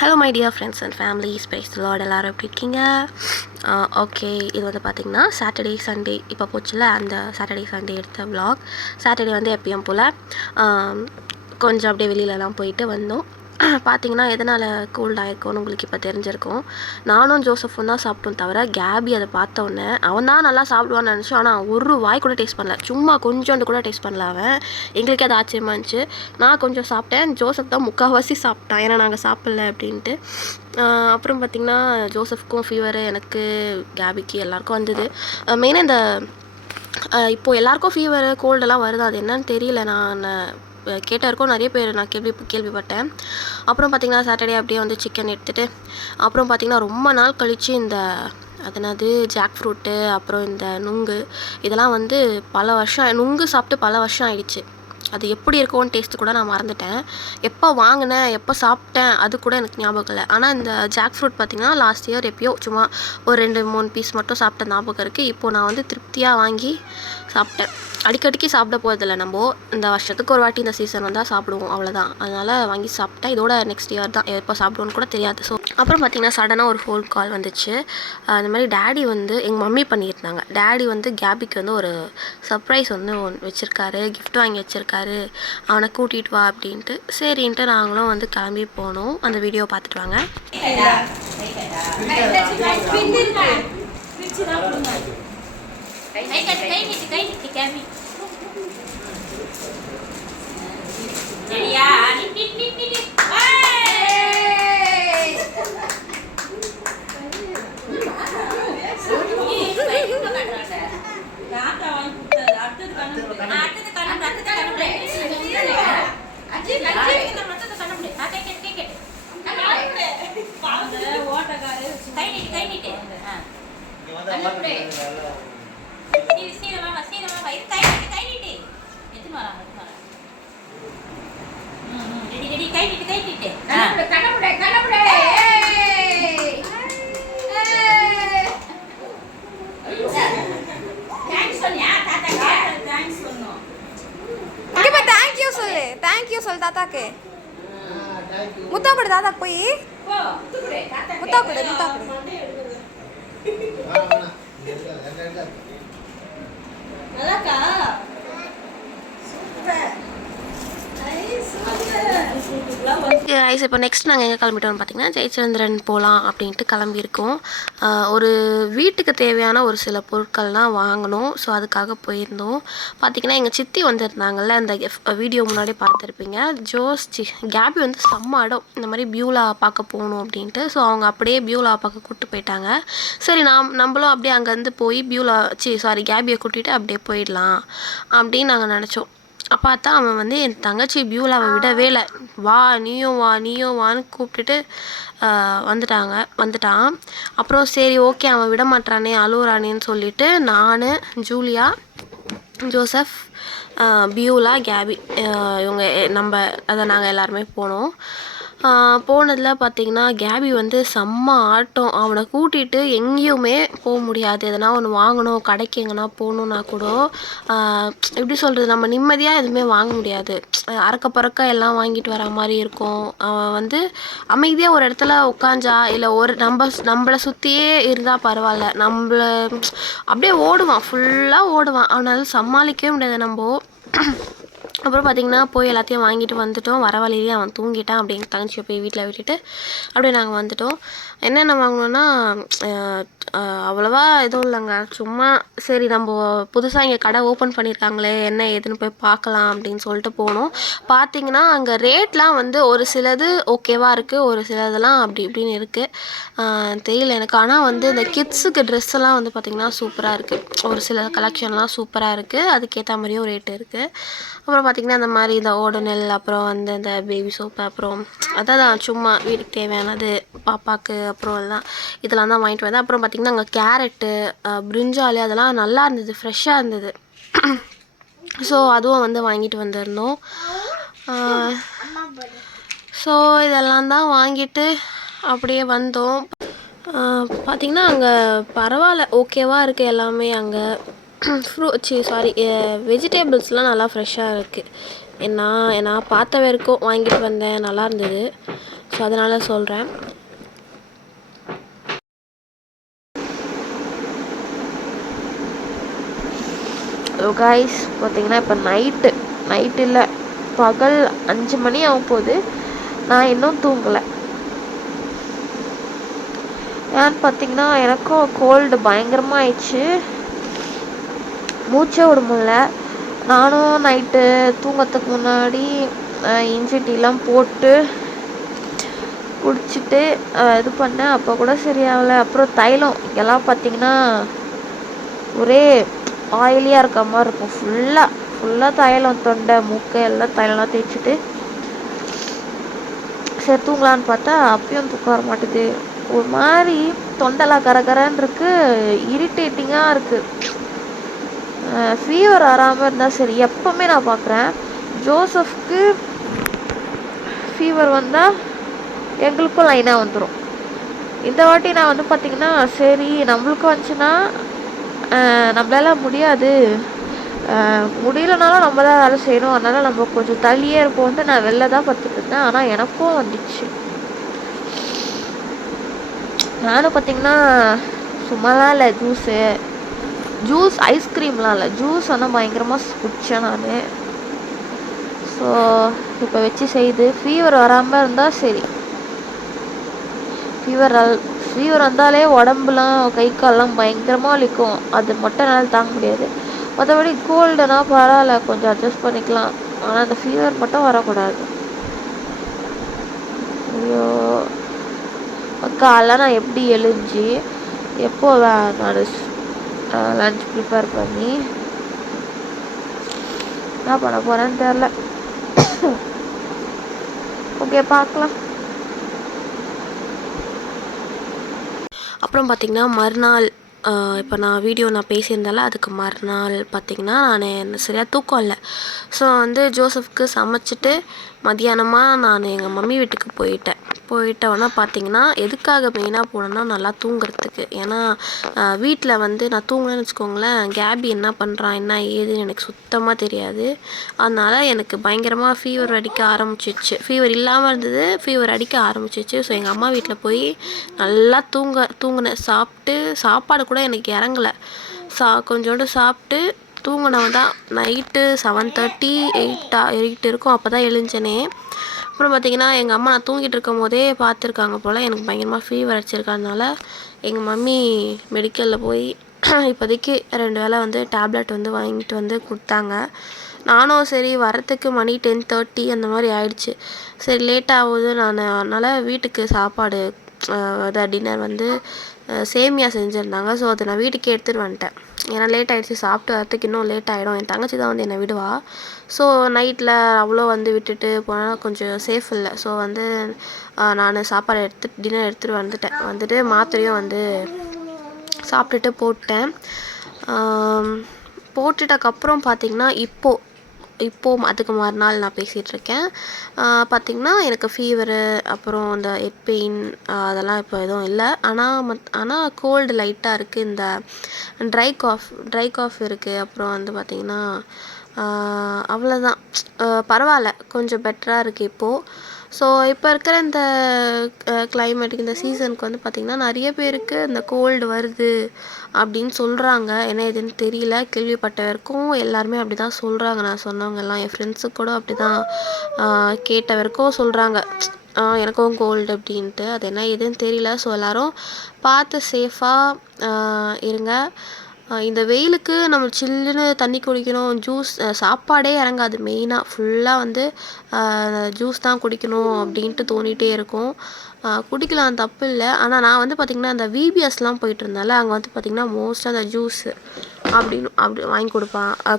Hello my dear friends and family space Lord எல்லோரும் எப்படி இருக்கீங்க? ஓகே, இது வந்து பார்த்திங்கன்னா சாட்டர்டே சண்டே இப்போ போச்சுல, அந்த சாட்டர்டே சண்டே எடுத்த விலாக். சாட்டர்டே வந்து எப்பயும் போல் கொஞ்சம் அப்படியே வெளியிலலாம் போயிட்டு வந்தோம். பார்த்திங்கன்னா எதனால் கோல்ட் ஆகிருக்கோன்னு உங்களுக்கு இப்போ தெரிஞ்சிருக்கும். நானும் ஜோசஃபும் தான் சாப்பிட்டோம், தவிர கேபி அதை பார்த்தோன்னே அவன் தான் நல்லா சாப்பிடுவான்னு நினச்சோம். ஆனால் ஒரு வாய் கூட டேஸ்ட் பண்ணல, சும்மா கொஞ்சோண்டு கூட டேஸ்ட் பண்ணல அவன். எங்களுக்கே அது ஆச்சரியமாக இருந்துச்சு. நான் கொஞ்சம் சாப்பிட்டேன், ஜோசப் தான் முக்கால்வாசி சாப்பிட்டான், ஏன்னா நாங்கள் சாப்பிட்ல அப்படின்ட்டு. அப்புறம் பார்த்திங்கன்னா ஜோசஃப்க்கும் ஃபீவரு, எனக்கு கேபிக்கு எல்லாருக்கும் வந்தது. மெயினாக இந்த இப்போது எல்லாருக்கும் ஃபீவரு கோல்டெல்லாம் வருது, அது என்னன்னு தெரியல. நான் கேட்டாருக்கும் நிறைய பேர் நான் கேள்விப்பட்டேன். அப்புறம் பார்த்திங்கன்னா சாட்டர்டே அப்படியே வந்து சிக்கன் எடுத்துகிட்டு, அப்புறம் பார்த்திங்கன்னா ரொம்ப நாள் கழித்து இந்த அதனது ஜாக் ஃப்ரூட்டு, அப்புறம் இந்த நுங்கு, இதெல்லாம் வந்து பல வருஷம், நுங்கு சாப்பிட்டு பல வருஷம் ஆயிடுச்சு. அது எப்படி இருக்கும்னு டேஸ்ட்டு கூட நான் மறந்துட்டேன். எப்போ வாங்கினேன், எப்போ சாப்பிட்டேன், அது கூட எனக்கு ஞாபகம் இல்லை. ஆனால் இந்த ஜாக் ஃப்ரூட் பார்த்திங்கன்னா லாஸ்ட் இயர் எப்பயோ சும்மா ஒரு 2-3 பீஸ் மட்டும் சாப்பிட்ட ஞாபகம் இருக்குது. இப்போது நான் வந்து திருப்தியாக வாங்கி சாப்பிட்டேன். அடிக்கடிக்கு சாப்பிட போகிறதில்ல, நம்ம இந்த வருஷத்துக்கு ஒரு வாட்டி இந்த சீசன் வந்தால் சாப்பிடுவோம், அவ்வளோதான். அதனால் வாங்கி சாப்பிட்டேன். இதோட நெக்ஸ்ட் இயர் தான் எப்போ சாப்பிடுவோன்னு கூட தெரியாது. ஸோ அப்புறம் பார்த்திங்கன்னா சடனாக ஒரு ஃபோன் கால் வந்துச்சு. அந்த மாதிரி டேடி வந்து எங்கள் மம்மி பண்ணியிருந்தாங்க. டேடி வந்து கேபிக்கு வந்து ஒரு சர்ப்ரைஸ் வந்து வச்சுருக்காரு, கிஃப்ட் வாங்கி வச்சுருக்காரு, அவனை கூட்டிகிட்டு வா அப்படின்ட்டு. சரின்ட்டு நாங்களும் வந்து கிளம்பி போனோம். அந்த வீடியோ பார்த்துட்டு வாங்க. கை நீட்டு கேபி. சரியா? தேங்க்யூ சொல் தாத்தாக்கு. முத்தா கொடு தாத்தாக்கு, போய் முத்தா கொடு, முத்தா கொடு. நல்லாக்கா? இப்போ நெக்ஸ்ட் நாங்கள் எங்கே கிளம்பிட்டோம்னு பார்த்திங்கன்னா ஜெயச்சந்திரன் போகலாம் அப்படின்ட்டு கிளம்பியிருக்கோம். ஒரு வீட்டுக்கு தேவையான ஒரு சில பொருட்கள்லாம் வாங்கணும். ஸோ அதுக்காக போயிருந்தோம். பார்த்திங்கன்னா எங்கள் சித்தி வந்திருந்தாங்கல்ல, அந்த வீடியோ முன்னாடி பார்த்துருப்பீங்க. கேபி வந்து செம்ம இடம், இந்த மாதிரி பியூலா பார்க்க போகணும் அப்படின்ட்டு. ஸோ அவங்க அப்படியே பியூலா பார்க்க கூப்பிட்டு போயிட்டாங்க. சரி, நம்மளும் அப்படியே அங்கேருந்து போய் கேபியை கூட்டிகிட்டு அப்படியே போயிடலாம் அப்படின்னு நாங்கள் நினச்சோம். பார்த்தா அவன் வந்து என் தங்கச்சி பியூலாவை விடவே இல்லை. வா நீயும் வான்னு கூப்பிட்டுட்டு வந்துட்டான். அப்புறம் சரி ஓகே, அவன் விட மாட்டானே, அழுவுறானேன்னு சொல்லிட்டு நான், ஜூலியா, ஜோசப், பியூலா, கேபி, இவங்க நாங்கள் எல்லாருமே போனோம். போனதில் பார்த்திங்கன்னா கேபி வந்து செம்ம ஆட்டம். அவனை கூட்டிகிட்டு எங்கேயுமே போக முடியாது. எதனா ஒன்று வாங்கணும், கடைக்கு எங்கன்னா போகணுன்னா கூட எப்படி சொல்கிறது, நம்ம நிம்மதியாக எதுவுமே வாங்க முடியாது. அறக்க பறக்க எல்லாம் வாங்கிட்டு வர மாதிரி இருக்கும். அவன் வந்து அமைதியாக ஒரு இடத்துல உட்காந்தா, இல்லை நம்மளை சுற்றியே இருந்தால் பரவாயில்ல, நம்மளை அப்படியே ஓடுவான், ஃபுல்லாக ஓடுவான். அவனால் சமாளிக்கவே முடியாது நம்ம. அப்புறம் பார்த்திங்கன்னா போய் எல்லாத்தையும் வாங்கிட்டு வந்துட்டோம். வர வழியிலேயே அவன் தூங்கிட்டான். அப்படி எங்கள் தங்கச்சியை போய் வீட்டில் விட்டுட்டு அப்படியே நாங்கள் வந்துட்டோம். என்னென்ன வாங்கினோன்னா அவ்வளோவா எதுவும் இல்லைங்க, சும்மா சரி நம்ம புதுசாக இங்கே கடை ஓப்பன் பண்ணியிருக்காங்களே, என்ன ஏதுன்னு போய் பார்க்கலாம் அப்படின்னு சொல்லிட்டு போனோம். பார்த்திங்கன்னா அங்கே ரேட்லாம் வந்து ஒரு சிலது ஓகேவாக இருக்குது, ஒரு சிலதெல்லாம் அப்படி இப்படின்னு இருக்குது, தெரியல எனக்கு. ஆனால் வந்து இந்த கிட்ஸுக்கு ட்ரெஸ்ஸெல்லாம் வந்து பார்த்திங்கன்னா சூப்பராக இருக்குது. ஒரு சில கலெக்ஷன்லாம் சூப்பராக இருக்குது, அதுக்கேற்ற மாதிரியும் ரேட்டு இருக்குது. அப்புறம் பார்த்திங்கன்னா இந்த மாதிரி இந்த ஓடனல், அப்புறம் வந்து இந்த பேபி சோப்பு, அப்புறம் அதான் சும்மா வீட்டுக்கு தேவையானது பாப்பாவுக்கு, அப்புறம் இதெல்லாம் தான் வாங்கிட்டு வந்தேன். அப்புறம் பார்த்திங்கன்னா அங்கே கேரட்டு, பிரிஞ்சாலி, அதெல்லாம் நல்லா இருந்தது, ஃப்ரெஷ்ஷாக இருந்தது. ஸோ அதுவும் வந்து வாங்கிட்டு வந்திருந்தோம். ஸோ இதெல்லாம் தான் வாங்கிட்டு அப்படியே வந்தோம். பார்த்திங்கன்னா அங்கே பரவாயில்ல, ஓகேவாக இருக்குது எல்லாமே. அங்கே வெஜிடேபிள்ஸ்லாம் நல்லா ஃப்ரெஷ்ஷாக இருக்குது. நான் பார்த்த வரைக்கும் வாங்கிட்டு வந்தேன், நல்லா இருந்தது. ஸோ அதனால் சொல்கிறேன். ஹலோ காய்ஸ், பார்த்தீங்கன்னா இப்போ நைட்டு இல்லை, பகல் 5 மணி ஆகும் போது. நான் இன்னும் தூங்கலை. ஏன்னு பார்த்தீங்கன்னா எனக்கும் கோல்டு பயங்கரமாக ஆயிடுச்சு, மூச்சே விட முடியல. நானும் நைட்டு தூங்கறதுக்கு முன்னாடி இஞ்சி டீலாம் போட்டு குடிச்சிட்டு இது பண்ணேன். அப்போ கூட சரியாகலை. அப்புறம் தைலம் இங்கெல்லாம் பார்த்தீங்கன்னா ஒரே ஆயிலியாக இருக்க மாதிரி இருக்கும். ஃபுல்லாக தைலம், தொண்டை மூக்கை எல்லாம் தைலம்லாம் தேய்ச்சிட்டு சரி தூங்கலான்னு பார்த்தா அப்பயும் தூக்கம் வர மாட்டுது. ஒரு மாதிரி தொண்டெல்லாம் கரகரன்னு இருக்கு, இரிட்டேட்டிங்காக இருக்குது. ஃபீவர் வராமல் இருந்தால் சரி. எப்போவுமே நான் பார்க்குறேன் ஜோசப்க்கு ஃபீவர் வந்தால் எங்களுக்கும் லைனாக வந்துடும். இந்த வாட்டி நான் வந்து பார்த்திங்கன்னா சரி நம்மளுக்கும் வந்துச்சுன்னா நம்மளால முடியாது, முடியலனாலும் நம்ம தான் வேலை செய்யணும், அதனால் நம்ம கொஞ்சம் தள்ளியே இருப்போம். நான் வெளில தான் பார்த்துட்டு இருந்தேன், ஆனால் எனக்கும் வந்துச்சு. நானும் பார்த்திங்கன்னா சும்மாலாம் இல்லை, ஜூஸ் ஐஸ்கிரீம்லாம் இல்லை, ஜூஸ் ஆனால் பயங்கரமாக குடித்தேன் நான். ஸோ இப்போ வச்சு செய்து ஃபீவர் வராமல் இருந்தால் சரி. ஃபீவர் வந்தாலே உடம்புலாம் கை கால்லாம் பயங்கரமாக வலிக்கும், அது மட்டும் என்னால் தாங்க முடியாது. மற்றபடி கோல்டுனா பரவாயில்ல, கொஞ்சம் அட்ஜஸ்ட் பண்ணிக்கலாம். ஆனால் அந்த ஃபீவர் மட்டும் வரக்கூடாது. ஐயோ காலைல நான் எப்படி எழுஞ்சி எப்போ நான் லஞ்ச் ப்ரிப்பேர் பண்ணி என்ன பண்ண போகிறேன்னு தெரில. ஓகே பார்க்கலாம். அப்புறம் பார்த்திங்கன்னா மறுநாள் இப்போ நான் பேசியிருந்தால அதுக்கு மறுநாள் பார்த்திங்கன்னா நான் சரியாக தூக்கம் இல்லை. ஸோ வந்து ஜோசப்க்கு சமைச்சிட்டு மதியானமாக நான் எங்கள் மம்மி வீட்டுக்கு போயிட்டோன்னா பார்த்திங்கன்னா எதுக்காக மெயினாக போனேன்னா நல்லா தூங்குறதுக்கு. ஏன்னா வீட்டில் வந்து நான் தூங்கினேன்னு வச்சுக்கோங்களேன், கேபி என்ன பண்ணுறான் என்ன ஏதுன்னு எனக்கு சுத்தமாக தெரியாது. அதனால் எனக்கு பயங்கரமாக ஃபீவர் அடிக்க ஆரம்பிச்சிச்சு. ஃபீவர் இல்லாமல் இருந்தது, ஃபீவர் அடிக்க ஆரம்பிச்சிச்சு. ஸோ எங்கள் அம்மா வீட்டில் போய் நல்லா தூங்கினேன். சாப்பாடு கூட எனக்கு இறங்கலை. கொஞ்சோண்டு சாப்பிட்டு தூங்கினவன் தான். நைட்டு 7:30 8 இருக்கும், அப்போ தான் எழுஞ்சனே. அப்புறம் பார்த்திங்கன்னா எங்கள் அம்மா நான் தூங்கிட்டு இருக்கும் போதே பார்த்துருக்காங்க போல் எனக்கு பயங்கரமாக ஃபீவர் அடிச்சிருக்கறதுனால எங்கள் மம்மி மெடிக்கலில் போய் இப்போதைக்கு 2 வேளை வந்து டேப்லெட் வந்து வாங்கிட்டு வந்து கொடுத்தாங்க. நானும் சரி வரத்துக்கு மணி 10:30 அந்த மாதிரி ஆயிடுச்சு. சரி லேட் ஆகுது அதனால் வீட்டுக்கு சாப்பாடு டின்னர் வந்து சேமியா செஞ்சுருந்தாங்க. ஸோ அதை நான் வீட்டுக்கே எடுத்துகிட்டு வந்துட்டேன். ஏன்னா லேட் ஆகிடுச்சு, சாப்பிட்டு வரத்துக்கு இன்னும் லேட் ஆகிடும். என் தங்கச்சி தான் வந்து என்னை விடுவா. ஸோ நைட்டில் அவ்வளோ வந்து விட்டுட்டு போனால் கொஞ்சம் சேஃப் இல்லை. ஸோ வந்து நான் சாப்பாடு டின்னர் எடுத்துகிட்டு வந்துட்டு மாத்திரையும் வந்து சாப்பிட்டுட்டு போட்டுட்டக்கப்புறம் பார்த்திங்கன்னா இப்போது அதுக்கு மறுநாள் நான் பேசிகிட்ருக்கேன். பார்த்திங்கன்னா எனக்கு ஃபீவரு அப்புறம் இந்த ஹெட் பெயின் அதெல்லாம் இப்போ எதுவும் இல்லை. ஆனால் கோல்டு லைட்டாக இருக்குது, இந்த ட்ரை காஃப் இருக்குது. அப்புறம் வந்து பார்த்திங்கன்னா அவ்வளோதான், பரவாயில்ல, கொஞ்சம் பெட்டராக இருக்குது இப்போது. ஸோ இப்போ இருக்கிற இந்த கிளைமேட்டுக்கு இந்த சீசனுக்கு வந்து பார்த்திங்கன்னா நிறைய பேருக்கு இந்த கோல்டு வருது அப்படின்னு சொல்கிறாங்க. என்ன எதுன்னு தெரியல, கேள்விப்பட்ட வரைக்கும் எல்லாருமே அப்படி தான் சொல்கிறாங்க. நான் சொன்னவங்க எல்லாம் என் ஃப்ரெண்ட்ஸுக்கு கூட அப்படி தான் கேட்ட வரைக்கும் சொல்கிறாங்க எனக்கும் கோல்டு அப்படின்ட்டு. அது என்ன எதுன்னு தெரியல. ஸோ எல்லோரும் பார்த்து சேஃபாக இருங்க. இந்த வெயிலுக்கு நம்ம சில்லுன்னு தண்ணி குடிக்கணும், ஜூஸ் சாப்பாடே இறங்காது. மெயினாக ஃபுல்லாக வந்து ஜூஸ் தான் குடிக்கணும் அப்படின்ட்டு தோணிகிட்டே இருக்கும். குடிக்கலாம், தப்பு இல்லை. ஆனால் நான் வந்து பார்த்திங்கன்னா அந்த விபிஎஸ்லாம் போயிட்டு இருந்தால அங்கே வந்து பார்த்திங்கன்னா மோஸ்ட்டாக அந்த ஜூஸு அப்படி வாங்கி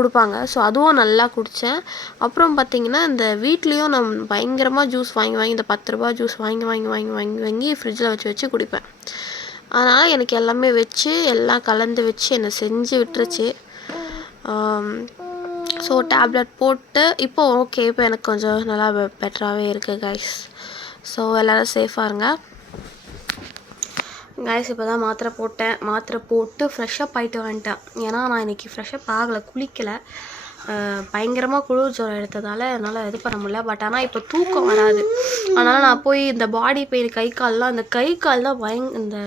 கொடுப்பாங்க. ஸோ அதுவும் நல்லா குடித்தேன். அப்புறம் பார்த்திங்கன்னா இந்த வீட்லேயும் நான் பயங்கரமாக ஜூஸ் வாங்கி இந்த 10 ரூபா ஜூஸ் வாங்கி ஃப்ரிட்ஜில் வச்சு குடிப்பேன். அதனால் எனக்கு எல்லாமே எல்லாம் கலந்து வச்சு என்னை செஞ்சு விட்டுருச்சு. ஸோ டேப்லெட் போட்டு இப்போது ஓகே, இப்போ எனக்கு கொஞ்சம் நல்லா பெட்டராகவே இருக்குது கைஸ். ஸோ எல்லோரும் சேஃபாக இருங்க கைஸ். இப்போ தான் மாத்திரை போட்டு ஃப்ரெஷ்ஷப் ஆகிட்டு வந்துட்டேன். ஏன்னா நான் இன்றைக்கி ஃப்ரெஷ்ஷப் ஆகலை, குளிக்கலை. பயங்கரமாக குளிர் ஜுரம் எடுத்ததால் என்னால் இது பண்ண முடியல. பட் ஆனால் இப்போ தூக்கம் வராது. அதனால் நான் போய் இந்த பாடி பெயின் கை கால்லாம் அந்த கை கால் தான் இந்த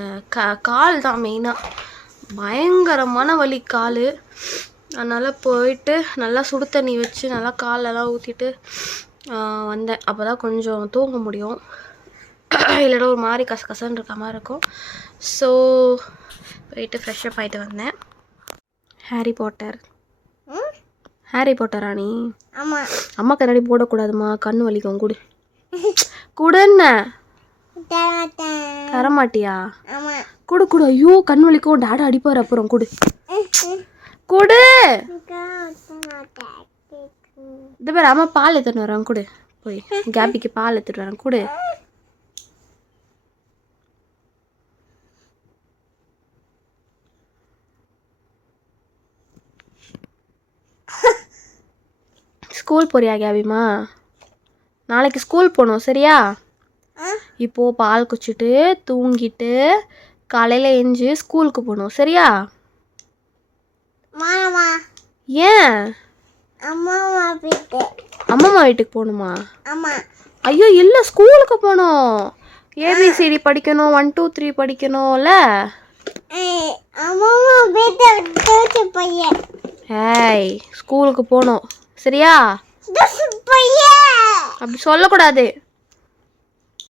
கால் தான் மெயினாக பயங்கரமான வலி கால். அதனால் போயிட்டு நல்லா சுடு தண்ணி வச்சு நல்லா காலெல்லாம் ஊற்றிட்டு வந்தேன். அப்போ தான் கொஞ்சம் தூங்க முடியும். இல்லைனா ஒரு மாதிரி கசகசன்னு இருக்க மாதிரி இருக்கும். ஸோ போயிட்டு ஃப்ரெஷ்அப் ஆகிட்டு வந்தேன். ஹாரி பாட்டரா நீ? ஆமாம். அம்மா கண்ணாடி போடக்கூடாதுமா, கண்ணு வலிக்கும். குடு குடுன்ன தரமாட்டியா? குடு குடு. ஐயோ கண் வலிக்கும், டாடா அடிப்பார் அப்புறம். குடு குடு. இது பேர் அம்மா பால் எடுத்துட்டு வரேன். குடு போய் கேபிக்கு பால் எடுத்துட்டு வரேன். குடு. ஸ்கூல் போறியா கேபிமா? நாளைக்கு ஸ்கூல் போகணும் சரியா? இப்போது பால் குடிச்சிட்டு தூங்கிட்டு காலையில் எழுந்து ஸ்கூலுக்கு போகணும் சரியா? ஏன்? அம்மாம்மா வீட்டுக்கு போகணுமா? ஐயோ இல்லை, ஸ்கூலுக்கு போகணும். ஏபிசிடி படிக்கணும், 1 2 3 படிக்கணும்ல. ஏய் ஸ்கூலுக்கு போகணும் சரியா? அப்படி சொல்லக்கூடாது.